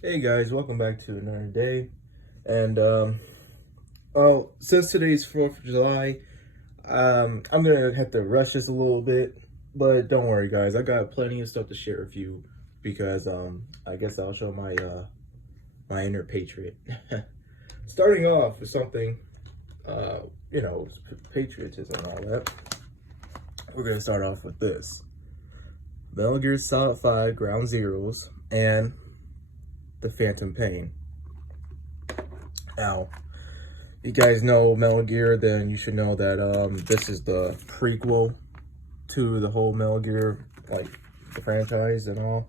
Hey guys, welcome back to another day. And since today's 4th of July, I'm gonna have to rush this a little bit, but don't worry, guys. I got plenty of stuff to share with you because I guess I'll show my inner patriot. Starting off with something, uh, patriotism and all that. We're gonna start off with this: Metal Gear Solid 5 Ground Zeroes and the Phantom Pain. Now, you guys know Metal Gear, then you should know that this is the prequel to the whole Metal Gear, like the franchise and all.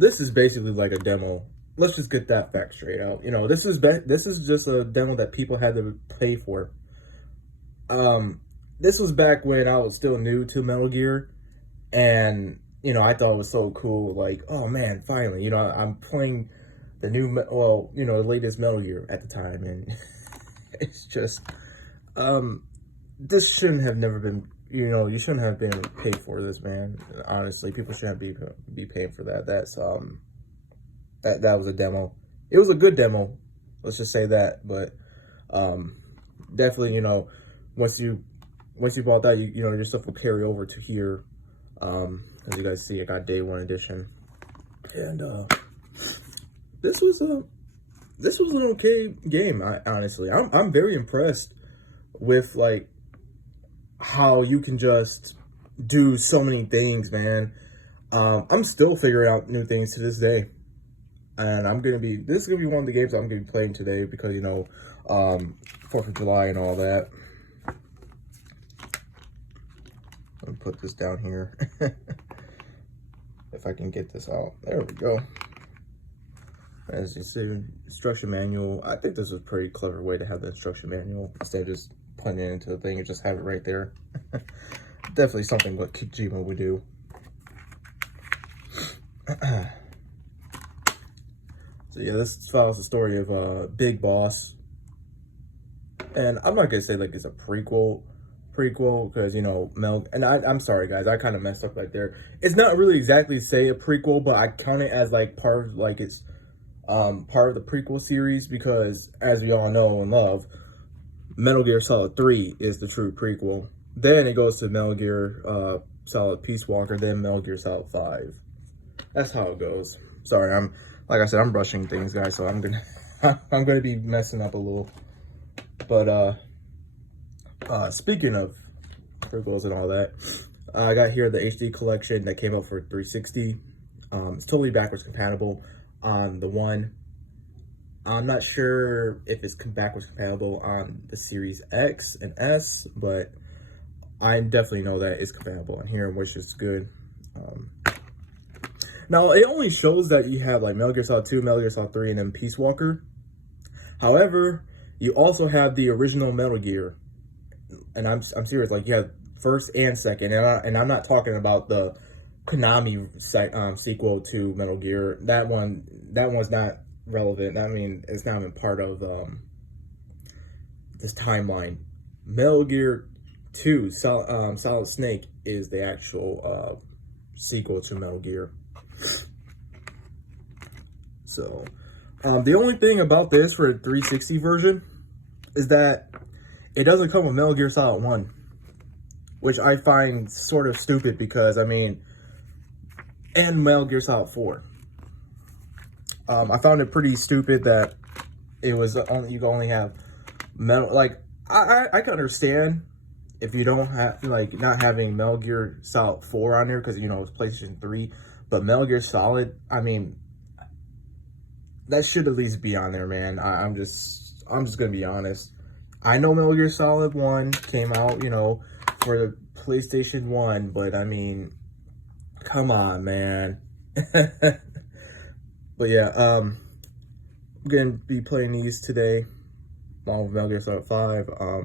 This is basically like a demo. Let's just get that fact straight out. This is just a demo that people had to pay for. This was back when I was still new to Metal Gear, and I thought it was so cool. Like, oh man, finally, I'm playing the the latest Metal Gear at the time, and it's just, this shouldn't have never been, you shouldn't have been paid for this, man. Honestly, people shouldn't be paying for that. That was a demo. It was a good demo, let's just say that. But definitely, once you bought that, your stuff will carry over to here. As you guys see, I got Day One edition, and this was an okay game. Honestly, I'm very impressed with like how you can just do so many things, man. I'm still figuring out new things to this day, and this is gonna be one of the games I'm gonna be playing today because 4th of July and all that. Let me put this down here. If I can get this out, there we go. As you see, instruction manual. I think this is a pretty clever way to have the instruction manual instead of just putting it into the thing and just have it right there. Definitely something what Kojima would do. So yeah, this follows the story of Big Boss, and I'm not gonna say like it's a prequel because Mel, and I'm sorry guys, I kind of messed up right there. It's not really exactly say a prequel, but I count it as like part of like it's part of the prequel series, because as we all know and love, Metal Gear Solid 3 is the true prequel. Then it goes to Metal Gear Solid Peace Walker, then Metal Gear Solid 5. That's how it goes. Sorry, like I said, I'm rushing things, guys, so I'm gonna be messing up a little. But speaking of prequels and all that, I got here the HD collection that came out for 360. It's totally backwards compatible on the one. I'm not sure if it's backwards compatible on the Series X and S, but I definitely know that it's compatible on here, which is good. Now, it only shows that you have like Metal Gear Solid 2, Metal Gear Solid 3, and then Peace Walker. However, you also have the original Metal Gear, and I'm serious. Like, you have first and second, and I'm not talking about the Konami sequel to Metal Gear. That one's not relevant. I mean, it's not even part of this timeline. Metal Gear 2 Solid Snake is the actual sequel to Metal Gear. So the only thing about this for the 360 version is that it doesn't come with Metal Gear Solid 1, which I find sort of stupid because, I mean, and Metal Gear Solid 4. I found it pretty stupid that it was only, you can only have Metal, like, I can understand if you don't have, like, not having Metal Gear Solid 4 on there because, it's PlayStation 3, but Metal Gear Solid, I mean, that should at least be on there, man. I'm just gonna be honest. I know Metal Gear Solid 1 came out, for the PlayStation 1, but I mean, come on, man. But yeah, I'm gonna be playing these today, along with Metal Gear Solid 5. Oh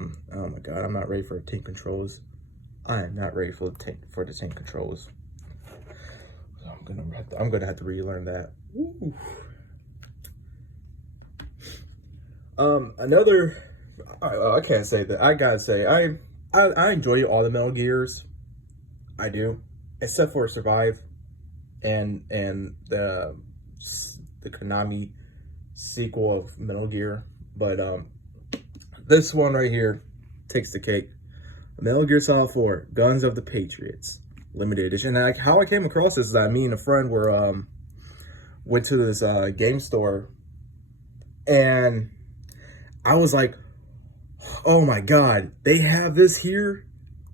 my god, I'm not ready for the tank controls. I am not ready for the tank controls. So I'm gonna have to relearn that. Woo. I can't say that. I gotta say, I enjoy all the Metal Gears. I do, except for Survive and the the Konami sequel of Metal Gear. But this one right here takes the cake. Metal Gear Solid 4, Guns of the Patriots, limited edition. And how I came across this is that me and a friend went to this game store, and I was like, oh my god, they have this here.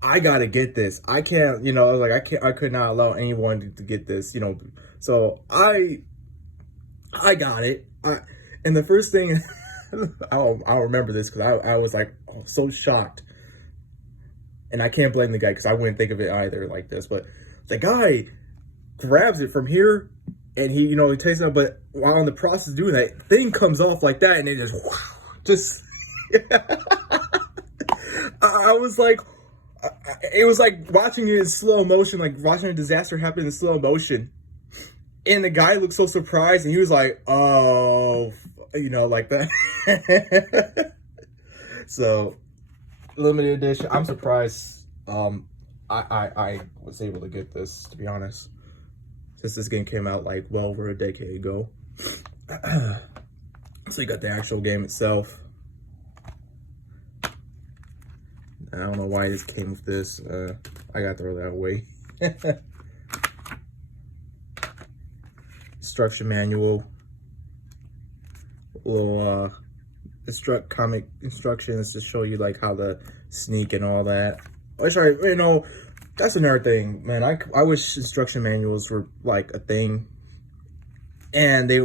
I gotta get this. I can't, you know, like I could not allow anyone to get this, you know. So I got it. And the first thing, I'll remember this because I was like, oh, so shocked. And I can't blame the guy because I wouldn't think of it either like this. But the guy grabs it from here, and he, you know, he takes it. But while in the process of doing that, thing comes off like that, and it just I was like, it was like watching it in slow motion, like watching a disaster happen in slow motion. And the guy looked so surprised, and he was like, oh, you know, like that. So, limited edition. I'm surprised I was able to get this, to be honest, since this game came out like well over a decade ago. So you got the actual game itself. I don't know why this came with this. I gotta throw that away. Instruction manual. Little comic instructions to show you like how to sneak and all that. Which you know, that's another thing, man. I wish instruction manuals were like a thing, and they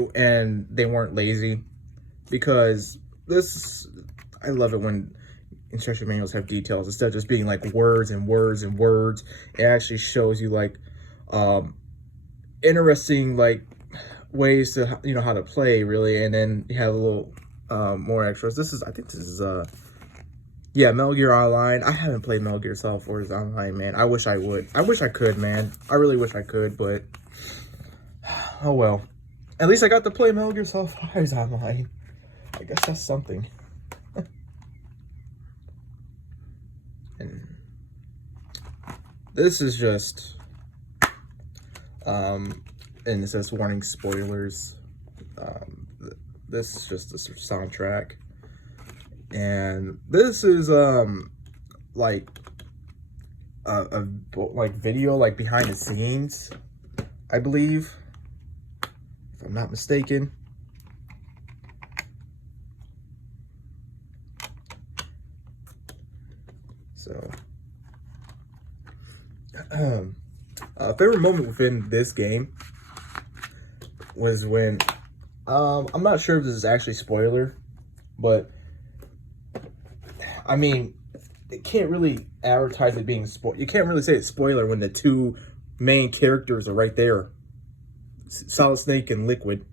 weren't lazy, because I love it when instruction manuals have details instead of just being like words and words and words. It actually shows you like interesting like ways to, you know, how to play really, and then you have a little more extras. I think this is yeah, Metal Gear Online. I haven't played Metal Gear Solid 4 Online, man. I wish I would. I wish I could, man. I really wish I could, but oh well. At least I got to play Metal Gear Solid 5 Online. I guess that's something. And this is just and it says warning spoilers. This is just the soundtrack, and this is like a like video like behind the scenes, I believe, if I'm not mistaken. So favorite moment within this game was when I'm not sure if this is actually spoiler, but I mean, it can't really advertise it being spoiler. You can't really say it's spoiler when the two main characters are right there, Solid Snake and Liquid.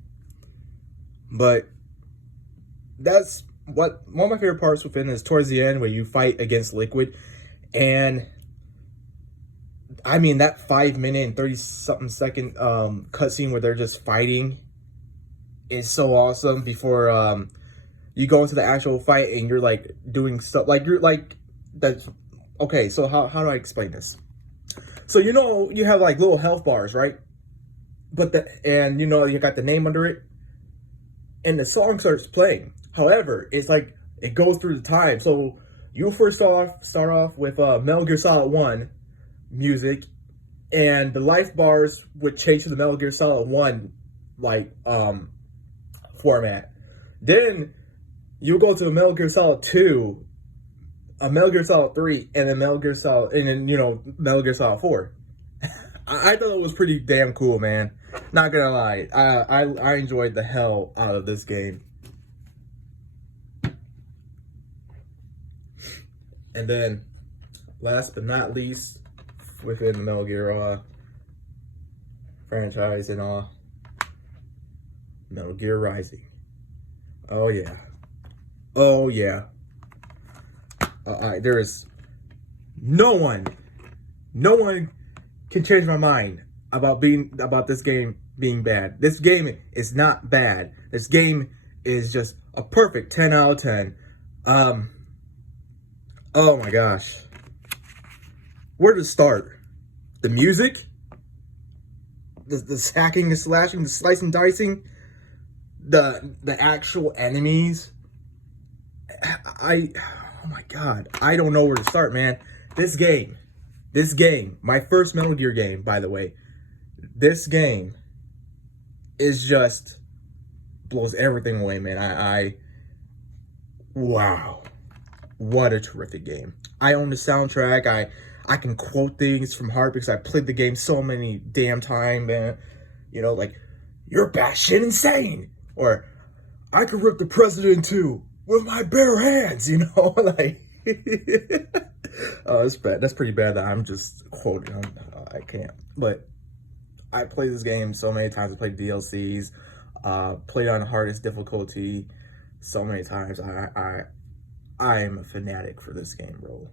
But that's one of my favorite parts within is towards the end where you fight against Liquid, and I mean that 5 minute and 30-something second cutscene where they're just fighting is so awesome. Before you go into the actual fight and you're like doing stuff like you're like that's okay. So how do I explain this? So you know you have like little health bars, right? But and you know you got the name under it, and the song starts playing. However, it's like it goes through the time. So you first start off with Metal Gear Solid 1 music, and the life bars would change to the Metal Gear Solid 1 like format. Then you go to Metal Gear Solid 2, Metal Gear Solid 3, and then Metal Gear Solid, and then, you know, Metal Gear Solid 4. I thought it was pretty damn cool, man. Not gonna lie, I enjoyed the hell out of this game. And then, last but not least, within the Metal Gear franchise and Metal Gear Rising. Oh yeah. Oh yeah. There is no one can change my mind about this game being bad. This game is not bad. This game is just a perfect 10 out of 10. Oh my gosh. Where to start? The music? The hacking, the slashing, the slicing, dicing? the actual enemies, oh my god, I don't know where to start, man. This game, my first Metal Gear game, by the way, this game is just blows everything away, man. Wow, what a terrific game. I own the soundtrack. I can quote things from heart because I played the game so many damn times, man. You know, like, you're batshit insane, or I could rip the president too with my bare hands, you know, like. Oh, that's bad. That's pretty bad that I'm just quoting him. I can't. But I played this game so many times. I played DLCs, played on the hardest difficulty so many times. I am a fanatic for this game, bro.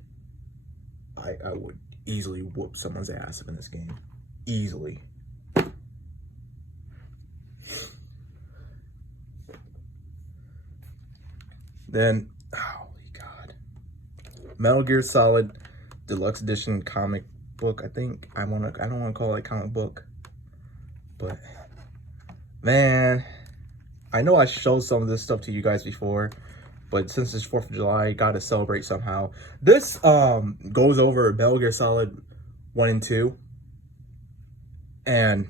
I would easily whoop someone's ass in this game. Easily. Then, holy god, Metal Gear Solid Deluxe Edition comic book. I think I don't want to call it comic book, but man, I know I showed some of this stuff to you guys before, but since it's 4th of July, gotta celebrate somehow. This goes over Metal Gear Solid 1 and 2, and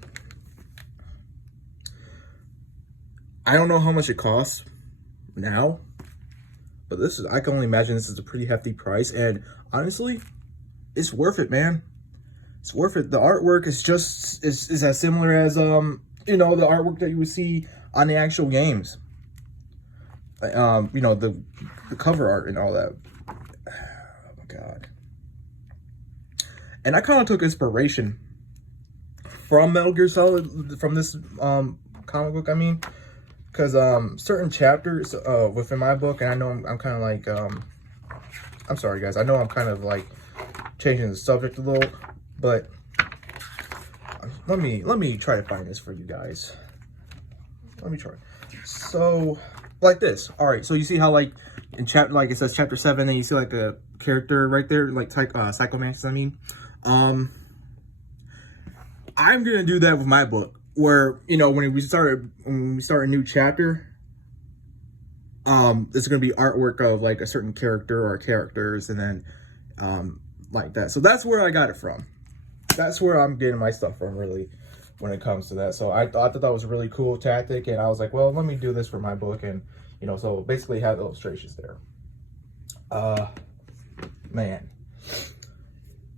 I don't know how much it costs now. But this is, I can only imagine this is a pretty hefty price. And honestly, it's worth it, man. It's worth it. The artwork is just, is as similar as, you know, the artwork that you would see on the actual games. You know, the cover art and all that. Oh my god. And I kind of took inspiration from Metal Gear Solid, from this comic book, I mean. Because certain chapters within my book, and I know I'm kind of like, I'm sorry guys, I know I'm kind of like changing the subject a little, but let me try to find this for you guys. Let me try. So, like this. All right, so you see how like in chapter, like it says chapter 7, and you see like a character right there, like Psycho Mantis, I mean. I'm gonna do that with my book. Where, you know, when we start a new chapter, it's gonna be artwork of like a certain character or characters, and then like that. So that's where I got it from. That's where I'm getting my stuff from, really, when it comes to that. So I thought that was a really cool tactic, and I was like, well, let me do this for my book, and you know, so basically have illustrations there. Man.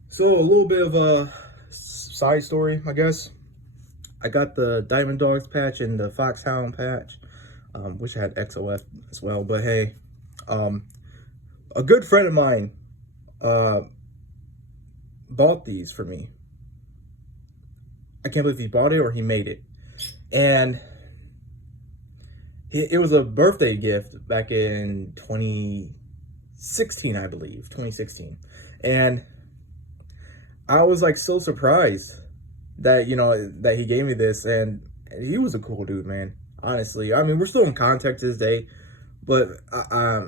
So a little bit of a side story, I guess. I got the Diamond Dogs patch and the Foxhound patch. Wish I had XOF as well, but hey, a good friend of mine bought these for me. I can't believe he bought it or he made it. And it was a birthday gift back in 2016, I believe, 2016. And I was like so surprised that, you know, that he gave me this, and he was a cool dude, man. Honestly, I mean, we're still in contact to this day, but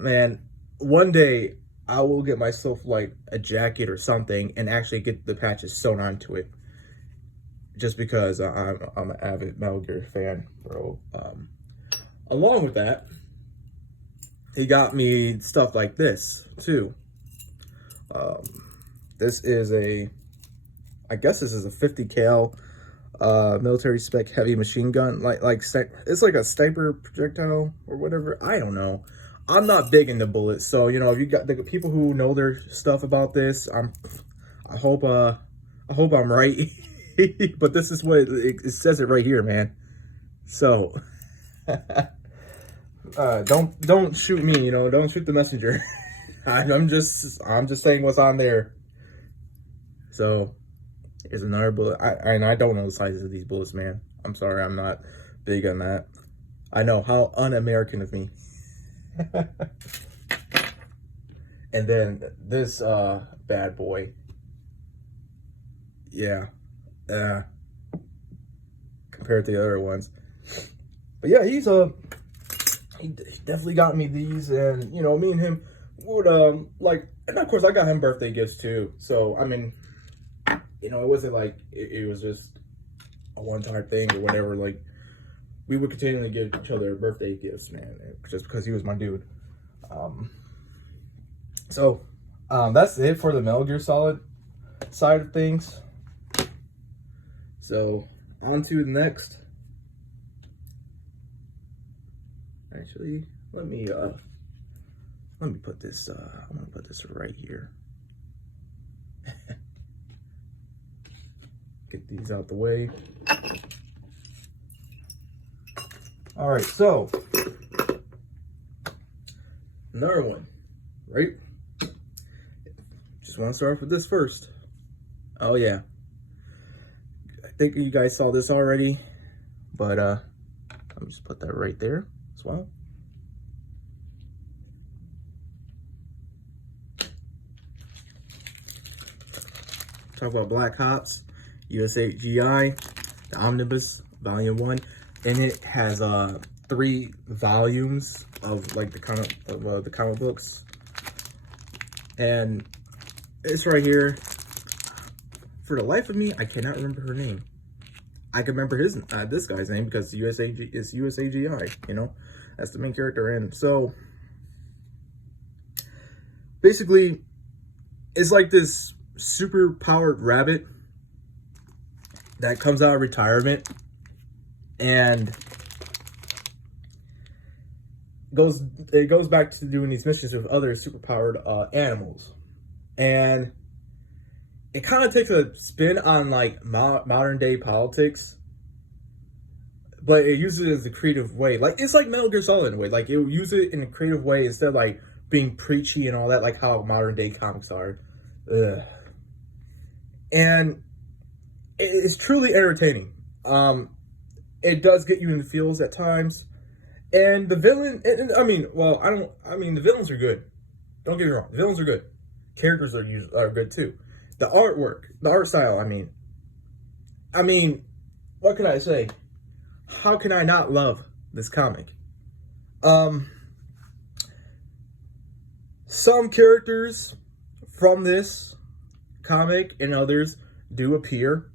man, one day I will get myself like a jacket or something and actually get the patches sewn onto it, just because I'm an avid Metal Gear fan, bro. Along with that, he got me stuff like this too. This is I guess this is a 50 cal military spec heavy machine gun. It's like a sniper projectile or whatever. I don't know. I'm not big into bullets, so you know, if you got the people who know their stuff about this, I hope I'm right. But this is what it says it right here, man. So don't shoot me, you know, don't shoot the messenger. I'm just saying what's on there. So here's another bullet. I don't know the sizes of these bullets, man. I'm sorry, I'm not big on that. I know, how un-American of me. And then this bad boy. Yeah. Compared to the other ones. But yeah, he definitely got me these, and you know, me and him would like, and of course I got him birthday gifts too. So I mean, you know, it wasn't like it was just a one-time thing or whatever. Like, we would continually give each other birthday gifts, man, just because he was my dude. So that's it for the Metal Gear Solid side of things. So on to the next. Actually, let me put this. I'm gonna put this right here. Get these out the way. All right, so another one, right? Just want to start off with this first. Oh yeah, I think you guys saw this already, but let me just put that right there as well. Talk about Black Ops, USAGI, the Omnibus Volume 1, and it has 3 volumes of like the comic books, and it's right here. For the life of me, I cannot remember her name. I can remember his this guy's name because it's USAGI. You know, that's the main character, and so basically, it's like this super powered rabbit that comes out of retirement and it goes back to doing these missions with other super powered animals, and it kind of takes a spin on like modern day politics, but it uses it as a creative way. Like it's like Metal Gear Solid in a way. Like it will use it in a creative way instead of like being preachy and all that, like how modern day comics are. Ugh. And it's truly entertaining. It does get you in the feels at times, and the villain. The villains are good. Don't get me wrong, the villains are good. Characters are good too. The artwork, the art style. I mean, what can I say? How can I not love this comic? Some characters from this comic and others do appear,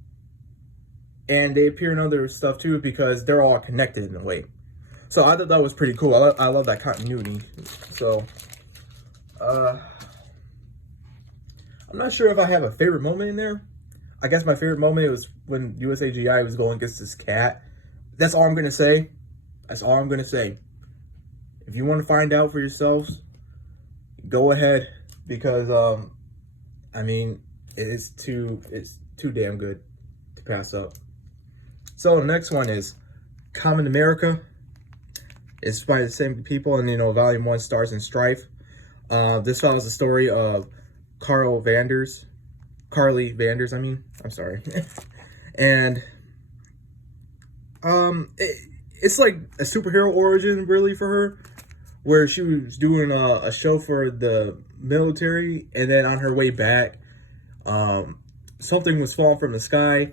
and they appear in other stuff too because they're all connected in a way. So I thought that was pretty cool. I love that continuity. So I'm not sure if I have a favorite moment in there. I guess my favorite moment was when USAGI was going against this cat. That's all I'm gonna say. That's all I'm gonna say. If you want to find out for yourselves, go ahead, because it's too damn good to pass up. So the next one is Common America. It's by the same people, and Volume 1 stars in Strife. This follows the story of Carly Vanders, I'm sorry. And it's like a superhero origin really for her, where she was doing a show for the military, and then on her way back, something was falling from the sky,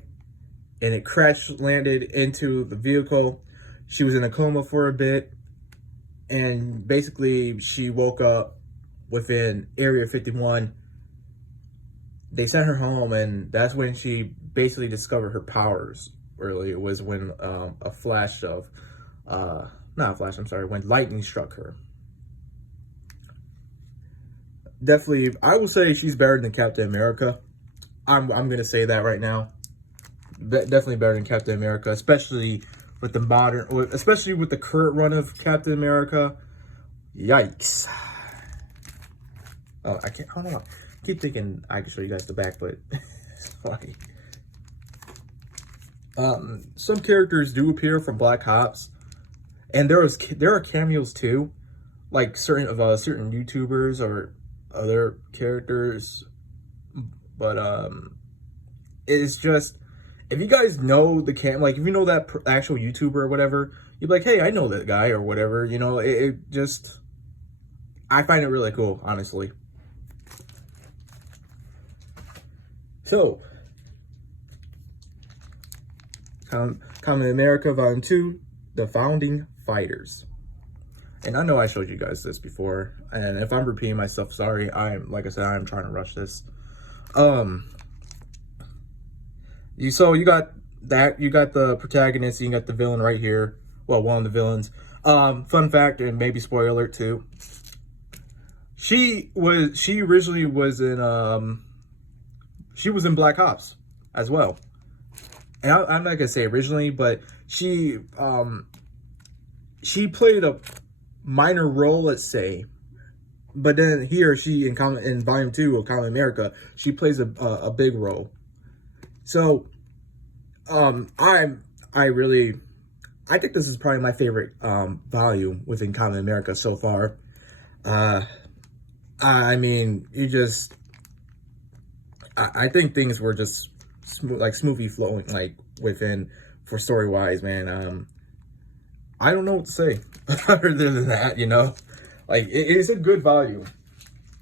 and it crash landed into the vehicle. She was in a coma for a bit, and basically she woke up within Area 51. They sent her home, and that's when she basically discovered her powers. Really, it was when when lightning struck her. Definitely, I will say she's better than Captain America. I'm gonna say that right now. Definitely better than Captain America, especially with the current run of Captain America. Yikes! Oh, I can't. Hold on. I keep thinking I can show you guys the back, but sorry. Some characters do appear from Black Ops, and there are cameos too, like certain YouTubers or other characters. But it's just, if you guys know if you know that actual YouTuber or whatever, you'd be like, hey, I know that guy or whatever. I find it really cool, honestly. So, Common America Volume 2, The Founding Fighters. And I know I showed you guys this before, and if I'm repeating myself, sorry. Like I said, I'm trying to rush this. You got the protagonist, you got the villain right here, Well, one of the villains. Fun fact, and maybe spoiler alert too. She originally was in she was in Black Ops as well. And I'm not gonna say originally, but she played a minor role, let's say. But then here in Volume 2 of Common America, she plays a big role. So I think this is probably my favorite volume within Common America so far. I mean, I think things were just smoothly flowing, like within for story wise, man. I don't know what to say other than that, you know. Like it's a good volume.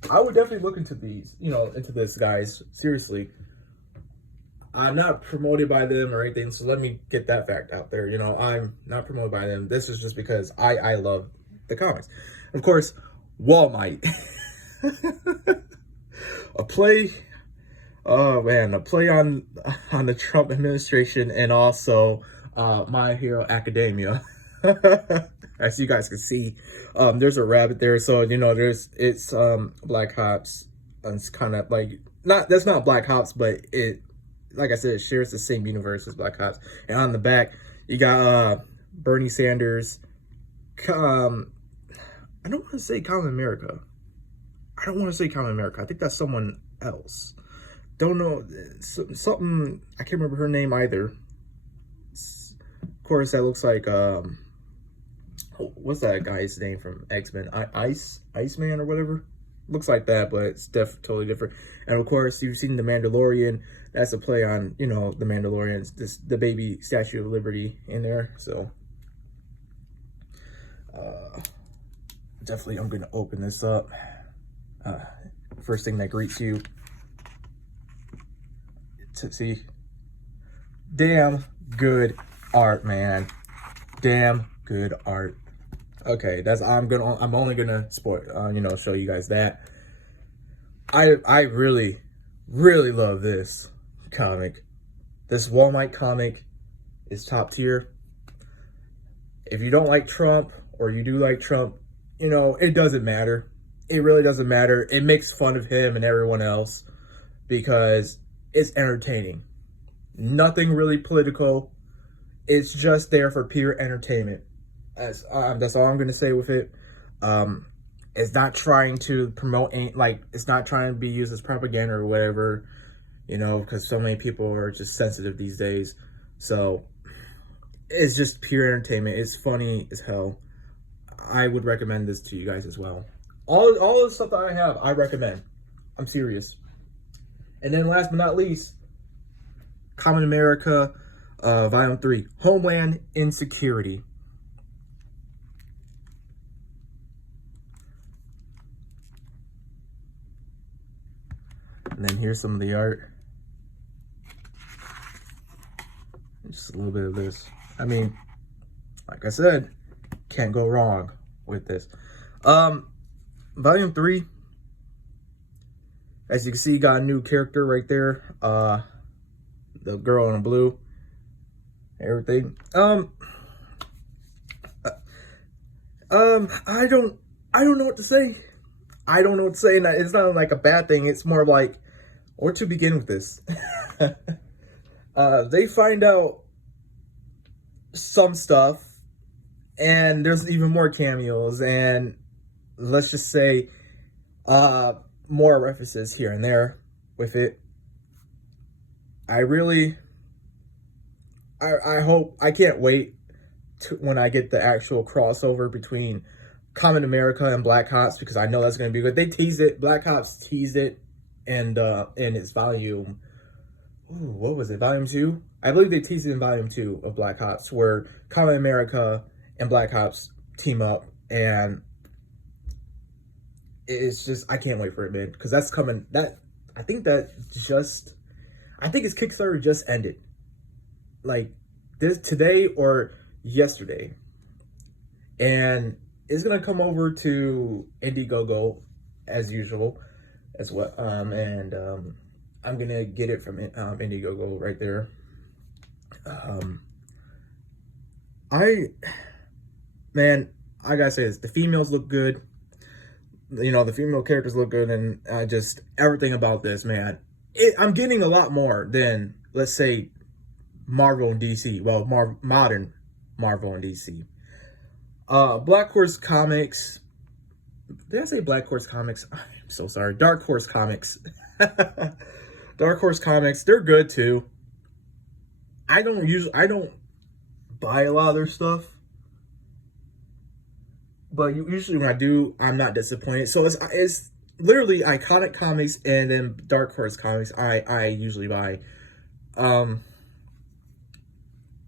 I would definitely look into these, into this, guys. Seriously. I'm not promoted by them or anything, so let me get that fact out there. I'm not promoted by them. This is just because I love the comics. Of course, Wall Might. a play on the Trump administration, and also My Hero Academia. As you guys can see, there's a rabbit there, so it's Black Ops. It's kind of like that's not Black Ops, but it, like I said, it shares the same universe as Black Ops. And on the back, you got Bernie Sanders. I don't want to say Common America. I think that's someone else. Don't know. Something, I can't remember her name either. Of course, that looks like, what's that guy's name from X-Men? Iceman or whatever? Looks like that, but it's totally different. And of course, you've seen The Mandalorian. That's a play on, The Mandalorian, the baby Statue of Liberty in there. So, definitely, I'm going to open this up. First thing that greets you to see. Damn good art, man. Damn good art. Okay, I'm only gonna show you guys that. I really love this comic. This Wall Might comic is top tier. If you don't like Trump, or you do like Trump, it doesn't matter. It really doesn't matter. It makes fun of him and everyone else because it's entertaining. Nothing really political. It's just there for pure entertainment. That's all I'm gonna say with it. It's not trying to promote it's not trying to be used as propaganda or whatever, because so many people are just sensitive these days. So it's just pure entertainment. It's funny as hell. I would recommend this to you guys as well. All the stuff that I have, I recommend. I'm serious. And then last but not least, Common America, Volume 3, Homeland Insecurity. And then here's some of the art. Just a little bit of this. I mean, like I said, can't go wrong with this. Volume 3, as you can see, got a new character right there. The girl in blue. Everything. I don't know what to say. I don't know what to say, and it's not like a bad thing. It's more like, where to begin with this? They find out some stuff, and there's even more cameos, and let's just say more references here and there with it. I hope, I can't wait when I get the actual crossover between Common America and Black Ops, because I know that's going to be good. They teased it. Black Ops teased it, and in its volume, what was it? Volume 2? I believe they teased it in Volume 2 of Black Ops, where Common America and Black Ops team up, and it's just, I can't wait for it, man, because that's coming. I think its Kickstarter just ended, like today or yesterday, and it's gonna come over to Indiegogo as usual, as well, and I'm gonna get it from Indiegogo right there. man, I gotta say this: the females look good. You know, the female characters look good, and just everything about this, man. I'm getting a lot more than, let's say, Marvel and DC. Well, modern Marvel and DC. Black Horse Comics. Did I say Black Horse Comics? I'm so sorry. Dark Horse Comics. Dark Horse Comics. They're good too. I don't buy a lot of their stuff, but usually when I do, I'm not disappointed. So it's literally Iconic Comics and then Dark Horse Comics. I usually buy,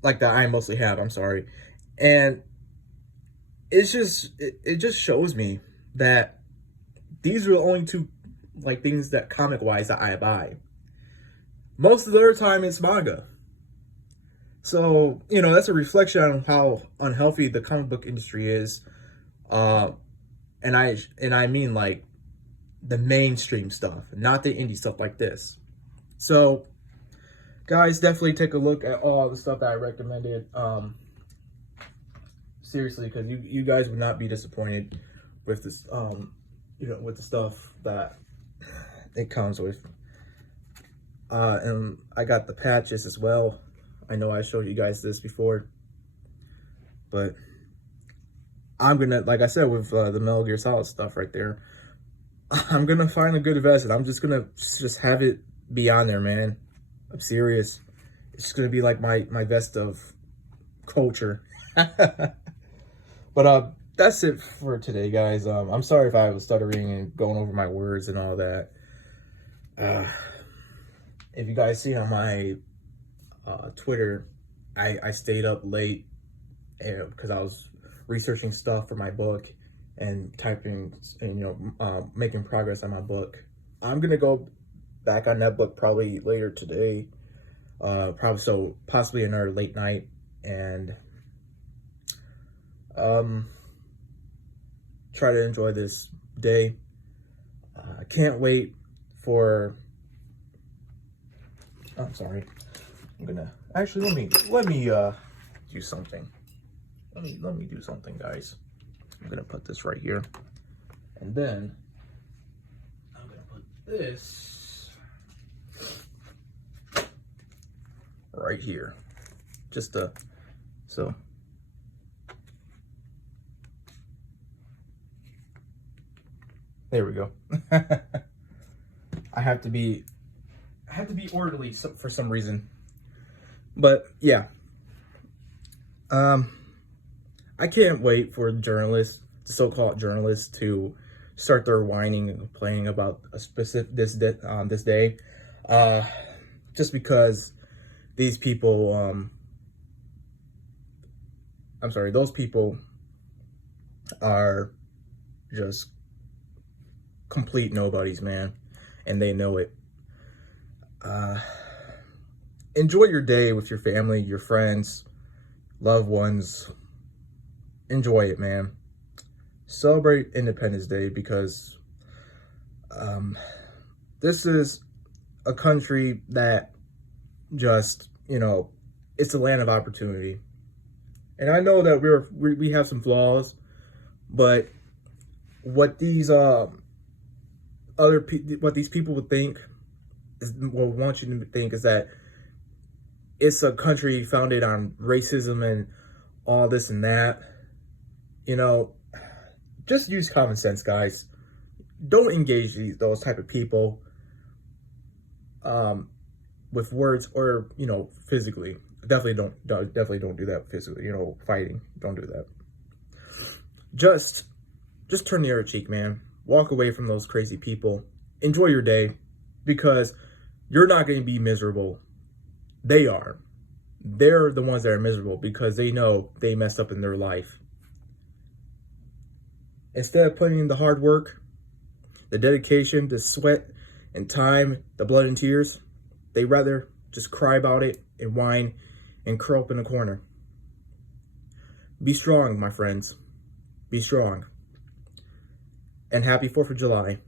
like that I mostly have. I'm sorry, and it just shows me that these are the only two like things that comic wise that I buy. Most of the other time it's manga. So, you know, that's a reflection on how unhealthy the comic book industry is. Uh, and I mean like the mainstream stuff, not the indie stuff like this. So, guys, definitely take a look at all the stuff that I recommended. Seriously, because you guys would not be disappointed with this. You know, with the stuff that it comes with. And I got the patches as well. I know I showed you guys this before, but I'm gonna, like I said, with the Metal Gear Solid stuff right there, I'm gonna find a good vest, and I'm just gonna have it be on there, man. I'm serious. It's gonna be like my vest of culture. But that's it for today, guys. I'm sorry if I was stuttering and going over my words and all that. If you guys see on my Twitter, I stayed up late because I was researching stuff for my book and typing and, you know, making progress on my book. I'm gonna go back on that book probably later today, possibly another late night, and try to enjoy this day. I can't wait for. I'm sorry. I'm gonna actually let me do something. Let me do something, guys. I'm gonna put this right here, and then I'm gonna put this right here, just so. There we go. I have to be orderly for some reason. But yeah, I can't wait for journalists, the so-called journalists, to start their whining and complaining about a specific this day, just because these people, I'm sorry, those people are just complete nobodies, man, and they know it. Enjoy your day with your family, your friends, loved ones. Enjoy it, man. Celebrate Independence Day, because this is a country that just, you know, it's a land of opportunity. And I know that we have some flaws, but what these what these people would think is, well, want you to think, is that it's a country founded on racism and all this and that. You know, just use common sense, guys. Don't engage those type of people with words, or, you know, physically. Definitely don't do that physically. You know, fighting. Don't do that. Just turn the other cheek, man. Walk away from those crazy people. Enjoy your day, because you're not going to be miserable. They are. They're the ones that are miserable because they know they messed up in their life. Instead of putting in the hard work, the dedication, the sweat and time, the blood and tears, they rather just cry about it and whine and curl up in a corner. Be strong, my friends. Be strong. And happy 4th of July.